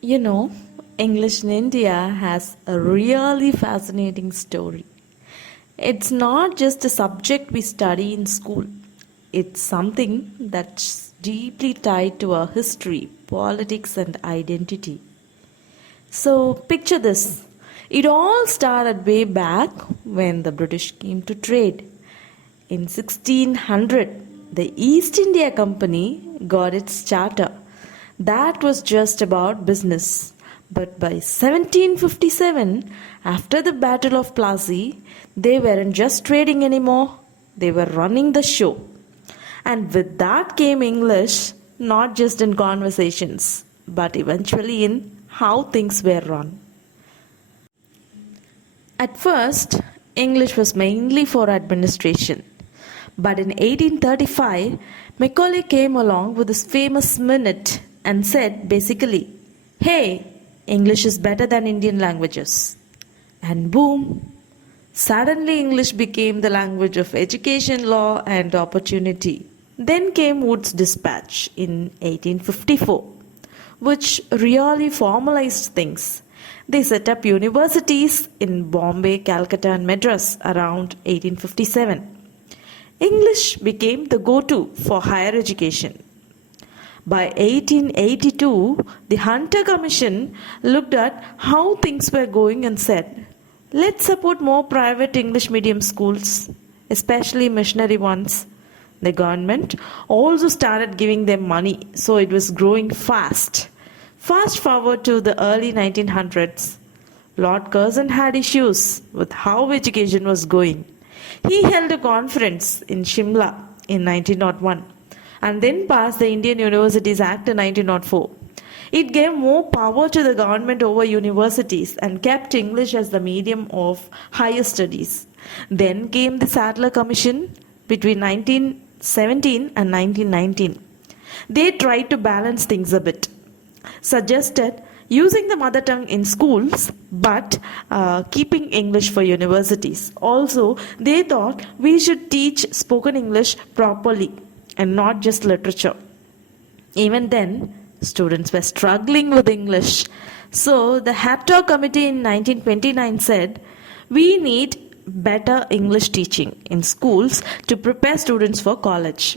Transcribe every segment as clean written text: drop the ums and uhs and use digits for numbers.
You know, English in India has a really fascinating story. It's not just a subject we study in school, it's something that's deeply tied to our history, politics, and identity. So, picture this. It all started way back when the British came to trade. In 1600, the East India Company got its charter. That was just about business. But by 1757, after the Battle of Plassey, they weren't just trading anymore, they were running the show. And with that came English, not just in conversations, but eventually in how things were run. At first, English was mainly for administration. But in 1835, Macaulay came along with his famous minute and said basically, hey, English is better than Indian languages. And boom, suddenly English became the language of education, law, and opportunity. Then came Wood's Dispatch in 1854, which really formalized things. They set up universities in Bombay, Calcutta, and Madras around 1857. English became the go to for higher education. By 1882, the Hunter Commission looked at how things were going and said, let's support more private English medium schools, especially missionary ones. The government also started giving them money, so it was growing fast. Fast forward to the early 1900s. Lord Curzon had issues with how education was going. He held a conference in Shimla in 1901 and then passed the Indian Universities Act in 1904. It gave more power to the government over universities and kept English as the medium of higher studies. Then came the Sadler Commission between 1917 and 1919. They tried to balance things a bit, suggested using the mother tongue in schools but keeping English for universities. Also, they thought we should teach spoken English properly and not just literature. Even then, students were struggling with English. So, the Hattor Committee in 1929 said, we need better English teaching in schools to prepare students for college.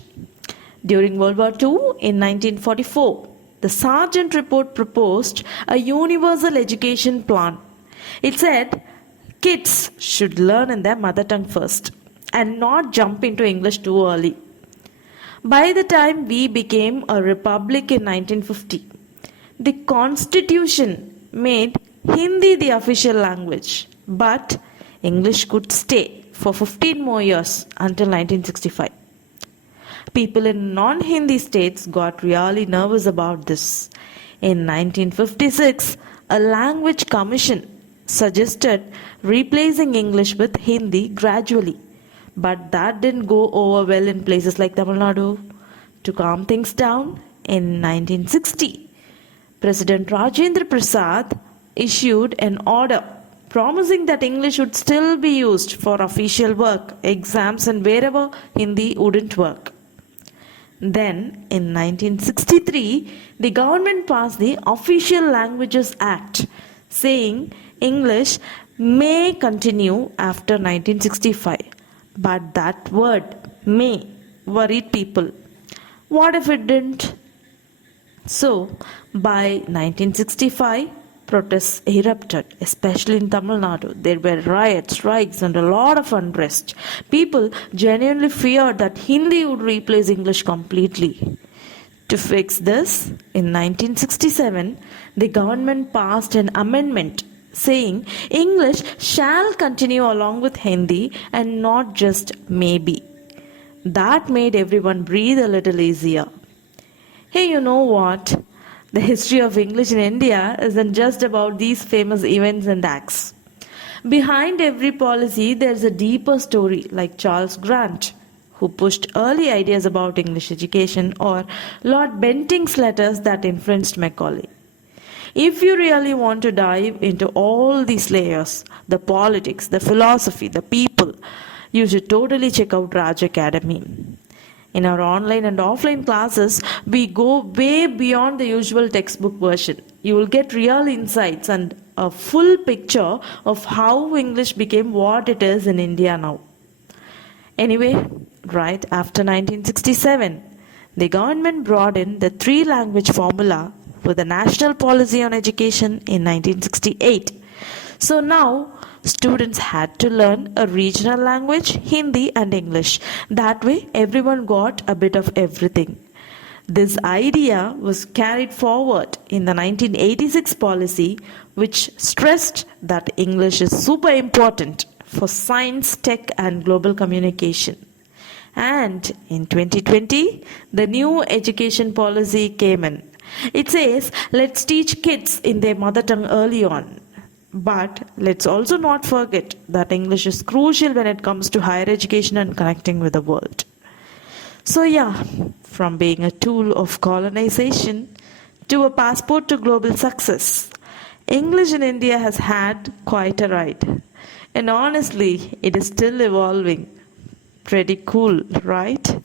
During World War II in 1944, the Sargent Report proposed a universal education plan. It said kids should learn in their mother tongue first and not jump into English too early. By the time we became a republic in 1950, the constitution made Hindi the official language, but English could stay for 15 more years until 1965. People in non-Hindi states got really nervous about this. In 1956, a language commission suggested replacing English with Hindi gradually. But that didn't go over well in places like Tamil Nadu. To calm things down, in 1960, President Rajendra Prasad issued an order promising that English would still be used for official work, exams, and wherever Hindi wouldn't work. Then, in 1963, the government passed the Official Languages Act, saying English may continue after 1965. But that word, may, worried people. What if it didn't? So, by 1965, protests erupted, especially in Tamil Nadu. There were riots, strikes, and a lot of unrest. People genuinely feared that Hindi would replace English completely. To fix this, in 1967, the government passed an amendment saying English shall continue along with Hindi and not just maybe. That made everyone breathe a little easier. Hey, you know what? The history of English in India isn't just about these famous events and acts. Behind every policy, there's a deeper story, like Charles Grant, who pushed early ideas about English education, or Lord Bentinck's letters that influenced Macaulay. If you really want to dive into all these layers, the politics, the philosophy, the people, you should totally check out Raaj Academy. In our online and offline classes, we go way beyond the usual textbook version. You will get real insights and a full picture of how English became what it is in India now. Anyway, right after 1967, the government brought in the three-language formula with the National Policy on Education in 1968. So now, students had to learn a regional language, Hindi and English. That way, everyone got a bit of everything. This idea was carried forward in the 1986 policy, which stressed that English is super important for science, tech, and global communication. And in 2020, the new education policy came in. It says, let's teach kids in their mother tongue early on. But let's also not forget that English is crucial when it comes to higher education and connecting with the world. So yeah, from being a tool of colonization to a passport to global success, English in India has had quite a ride. And honestly, it is still evolving. Pretty cool, right?